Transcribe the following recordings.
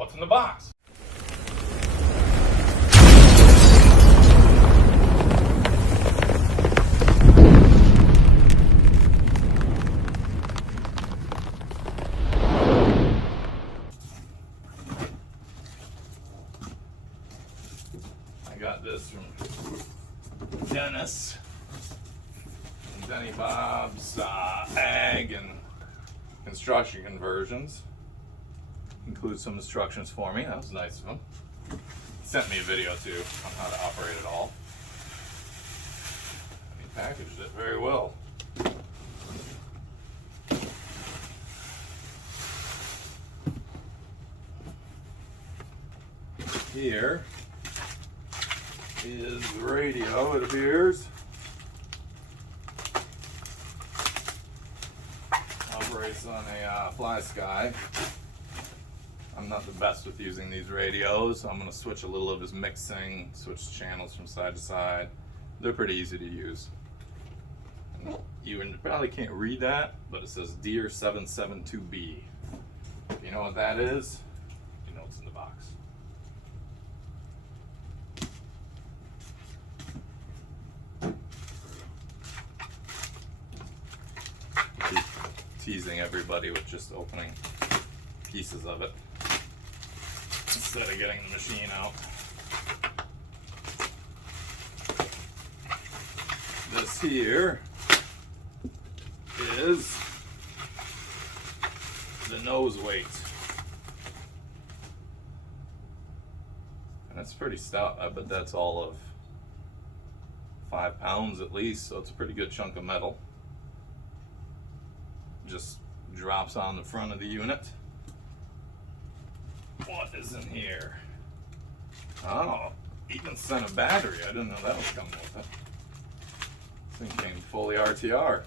what's in the box. I got this from Dennis, Denny Bob's Ag and Construction Conversions. Includes some instructions for me. That was nice of him. He sent me a video too on how to operate it all. He packaged it very well. Here is the radio, it appears. Operates on a Fly Sky. I'm not the best with using these radios. I'm going to switch a little of his mixing, switch channels from side to side. They're pretty easy to use. And you probably can't read that, but it says Deere 772B. If you know what that is, you know what's in the box. Keep teasing everybody with just opening pieces of it instead of getting the machine out. This here is the nose weight. And it's pretty stout. I bet that's all of 5 pounds at least, so it's a pretty good chunk of metal. Just drops on the front of the unit. What is in here? Oh, even sent a battery. I didn't know that was coming with it. This thing came fully RTR.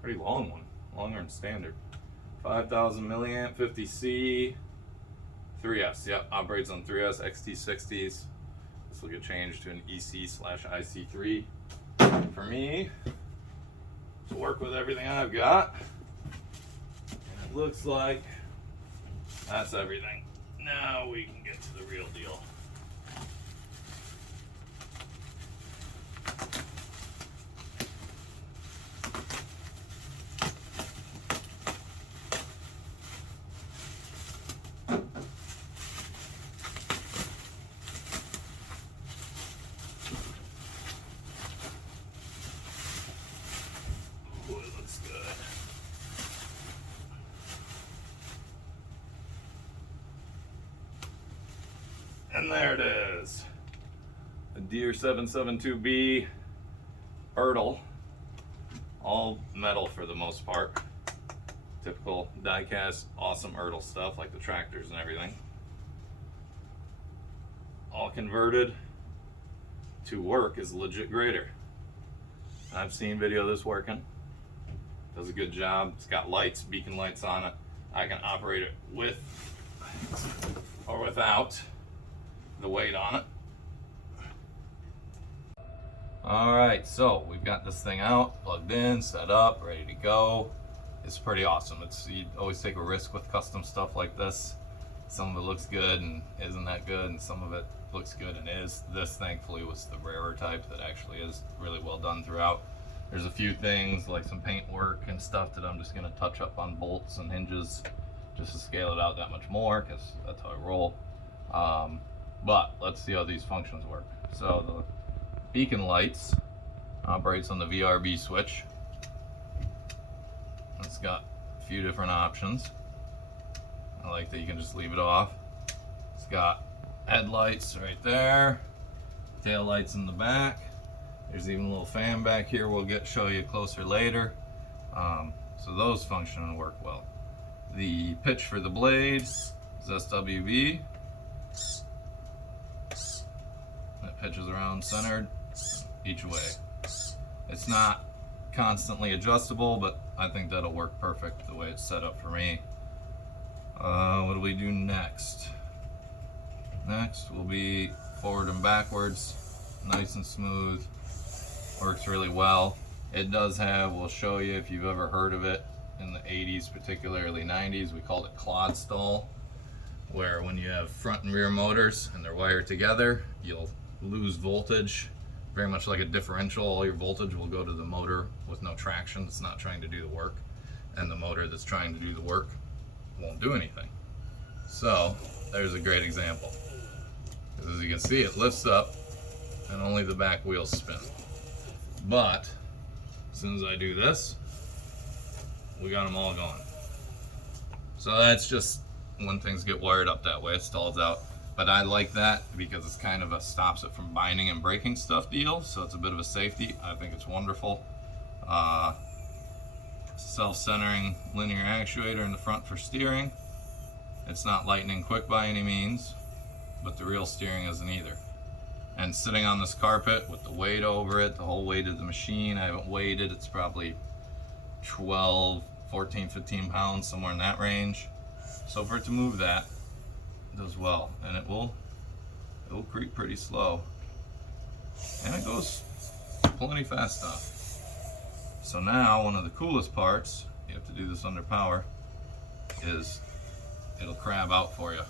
Pretty long one. Longer than standard. 5,000 milliamp, 50C, 3S. Yep, operates on 3S XT60s. This will get changed to an EC/IC3 for me to work with everything I've got. And it looks like that's everything. Now we can get to the real deal. And there it is. A Deere 772B Ertl. All metal for the most part. Typical die-cast, awesome Ertl stuff like the tractors and everything. All converted to work as a legit grader. I've seen video of this working. Does a good job. It's got lights, beacon lights on it. I can operate it with or without the weight on it. Alright, so we've got this thing out, plugged in, set up, ready to go. It's pretty awesome. You always take a risk with custom stuff like this. Some of it looks good and isn't that good, and some of it looks good and is. This thankfully was the rarer type that actually is really well done throughout. There's a few things like some paint work and stuff that I'm just going to touch up on bolts and hinges just to scale it out that much more, because that's how I roll. But let's see how these functions work. So the beacon lights operates on the VRB switch. It's got a few different options. I like that you can just leave it off. It's got headlights right there, tail lights in the back. There's even a little fan back here we'll show you closer later. So those function and work well. The pitch for the blade is SWV. That pitches around centered each way. It's not constantly adjustable, but I think that'll work perfect the way it's set up for me. What do we do next? Next will be forward and backwards, nice and smooth, works really well. It does have, we'll show you if you've ever heard of it, in the 80s, particularly 90s, we called it clod stall, where when you have front and rear motors and they're wired together, you'll lose voltage, very much like a differential. All your voltage will go to the motor with no traction that's not trying to do the work, and the motor that's trying to do the work won't do anything. So there's a great example. As you can see, it lifts up and only the back wheels spin. But as soon as I do this, we got them all going. So that's just when things get wired up that way, it stalls out. But I like that because it's kind of a stops it from binding and breaking stuff deal. So it's a bit of a safety. I think it's wonderful. Self-centering linear actuator in the front for steering. It's not lightning quick by any means, but the real steering isn't either. And sitting on this carpet with the weight over it, the whole weight of the machine, I haven't weighed it, it's probably 12, 14, 15 pounds, somewhere in that range. So for it to move that, it does well. And it will creep pretty slow. And it goes plenty fast now. So now one of the coolest parts, you have to do this under power, is it'll crab out for you.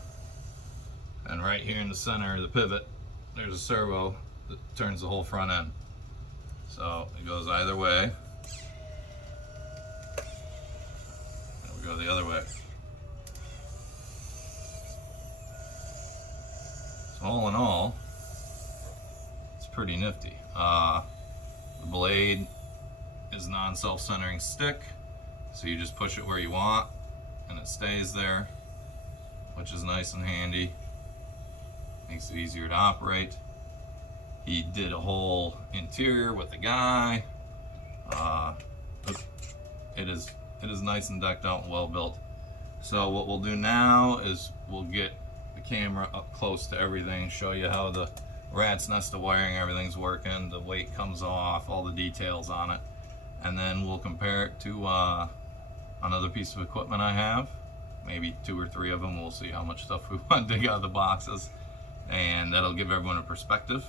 And right here in the center of the pivot, there's a servo that turns the whole front end. So it goes either way. And we go the other way. So all in all, it's pretty nifty. The blade is non-self-centering stick, so you just push it where you want and it stays there, which is nice and handy. Makes it easier to operate. He did a whole interior with the guy. It is nice and decked out and well built. So what we'll do now is we'll get the camera up close to everything, show you how the rat's nest of wiring, everything's working, the weight comes off, all the details on it, and then we'll compare it to another piece of equipment I have, maybe 2 or 3 of them. We'll see how much stuff we want to dig out of the boxes, and that'll give everyone a perspective.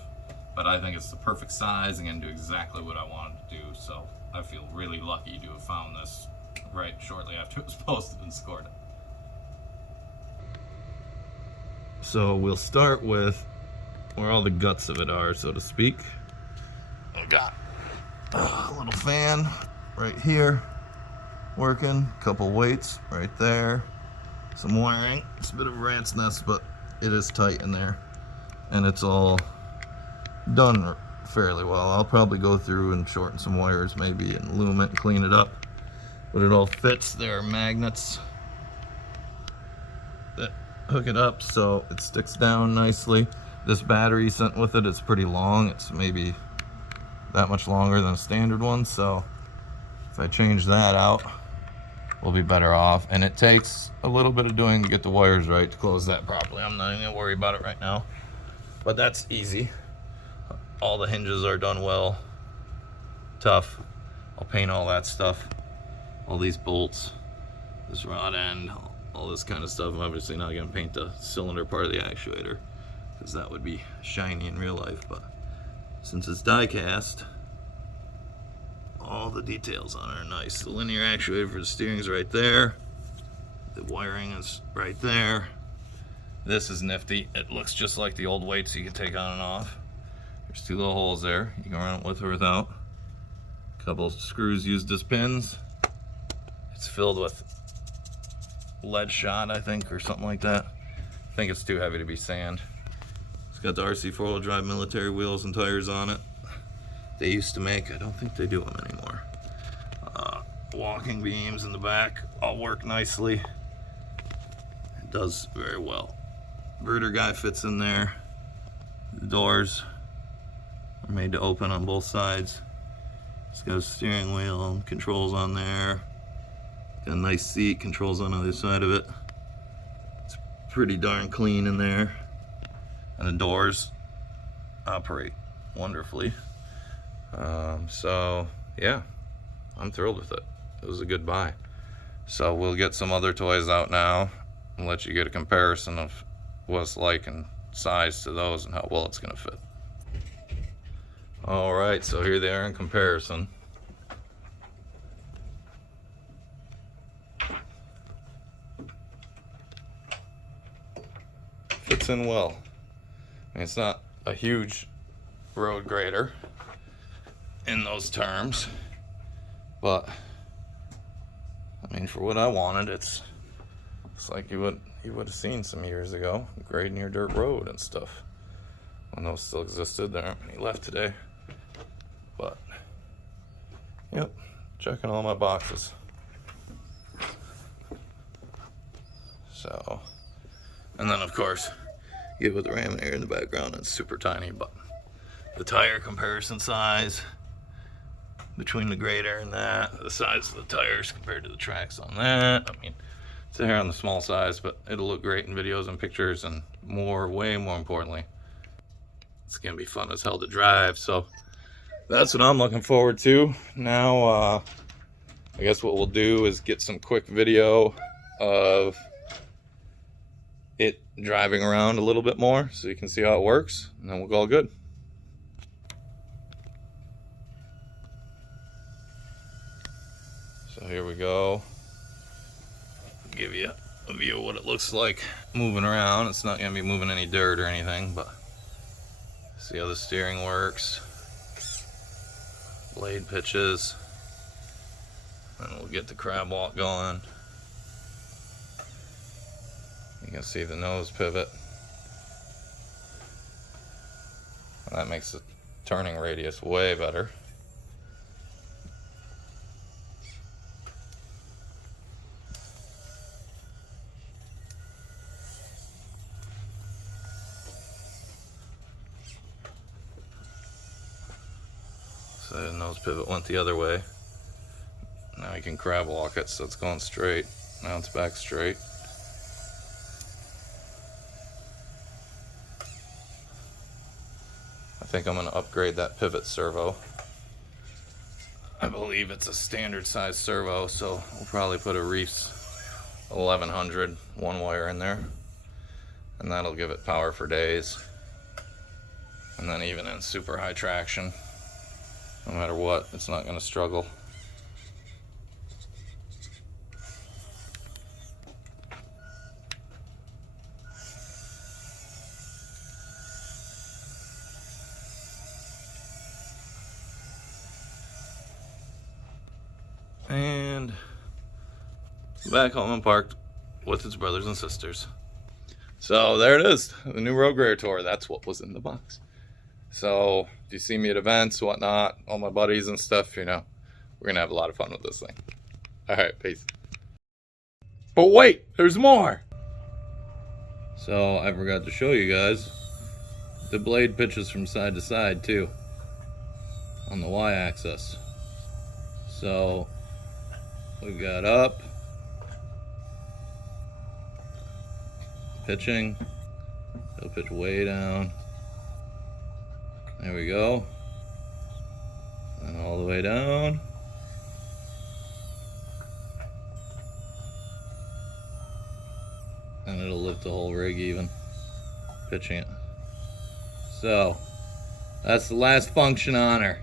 But I think it's the perfect size and can do exactly what I wanted to do, so I feel really lucky to have found this right shortly after it was posted and scored it. So we'll start with where all the guts of it are, so to speak. I've got a little fan right here working, a couple weights right there, some wiring. It's a bit of a rat's nest, but it is tight in there, and it's all done fairly well. I'll probably go through and shorten some wires maybe and loom it and clean it up, but it all fits. There are magnets that hook it up so it sticks down nicely. This battery sent with it is pretty long. It's maybe that much longer than a standard one, so if I change that out, we'll be better off. And it takes a little bit of doing to get the wires right to close that properly. I'm not even gonna worry about it right now, but that's easy. All the hinges are done well, tough. I'll paint all that stuff, all these bolts, this rod end, all this kind of stuff. I'm obviously not gonna paint the cylinder part of the actuator because that would be shiny in real life, but since it's die cast, all the details on it are nice. The linear actuator for the steering is right there. The wiring is right there. This is nifty. It looks just like the old weights you can take on and off. There's 2 little holes there. You can run it with or without. A couple of screws used as pins. It's filled with lead shot, I think, or something like that. I think it's too heavy to be sand. It's got the RC 4-wheel drive military wheels and tires on it. They used to make, I don't think they do them anymore. Walking beams in the back all work nicely. It does very well. Girder guy fits in there. The doors are made to open on both sides. It's got a steering wheel and controls on there. Got a nice seat, controls on the other side of it. It's pretty darn clean in there. And the doors operate wonderfully. So yeah, I'm thrilled with it. It was a good buy. So we'll get some other toys out now and let you get a comparison of what it's like in size to those and how well it's going to fit. All right, so here they are in comparison. Fits in well. I mean, it's not a huge road grader in those terms, but I mean, for what I wanted, it's like you would have seen some years ago, grading your dirt road and stuff when those still existed. There aren't many left today, but yep, checking all my boxes. So, and then of course, you get with the ram here in the background. It's super tiny, but the tire comparison size between the grader and that, the size of the tires compared to the tracks on that. I mean, it's here on the small size, but it'll look great in videos and pictures, and way more importantly, it's gonna be fun as hell to drive. So that's what I'm looking forward to. Now, I guess what we'll do is get some quick video of it driving around a little bit more so you can see how it works, and then we'll go all good. So here we go. Give you a view of what it looks like moving around. It's not going to be moving any dirt or anything, but see how the steering works. Blade pitches. And we'll get the crab walk going. You can see the nose pivot. And that makes the turning radius way better. So the nose pivot went the other way. Now you can crab walk it, so it's going straight. Now it's back straight. I think I'm going to upgrade that pivot servo. I believe it's a standard size servo, so we'll probably put a Reef's 1100 one wire in there, and that'll give it power for days. And then even in super high traction, no matter what, it's not going to struggle. And back home and parked with its brothers and sisters. So there it is, the new road grader tour. That's what was in the box. So if you see me at events, whatnot, all my buddies and stuff, you know, we're gonna have a lot of fun with this thing. All right, peace. But wait, there's more. So I forgot to show you guys, the blade pitches from side to side too, on the y-axis. So we've got up, pitching, it'll pitch way down. There we go. And all the way down. And it'll lift the whole rig even, pitching it. So, that's the last function on her.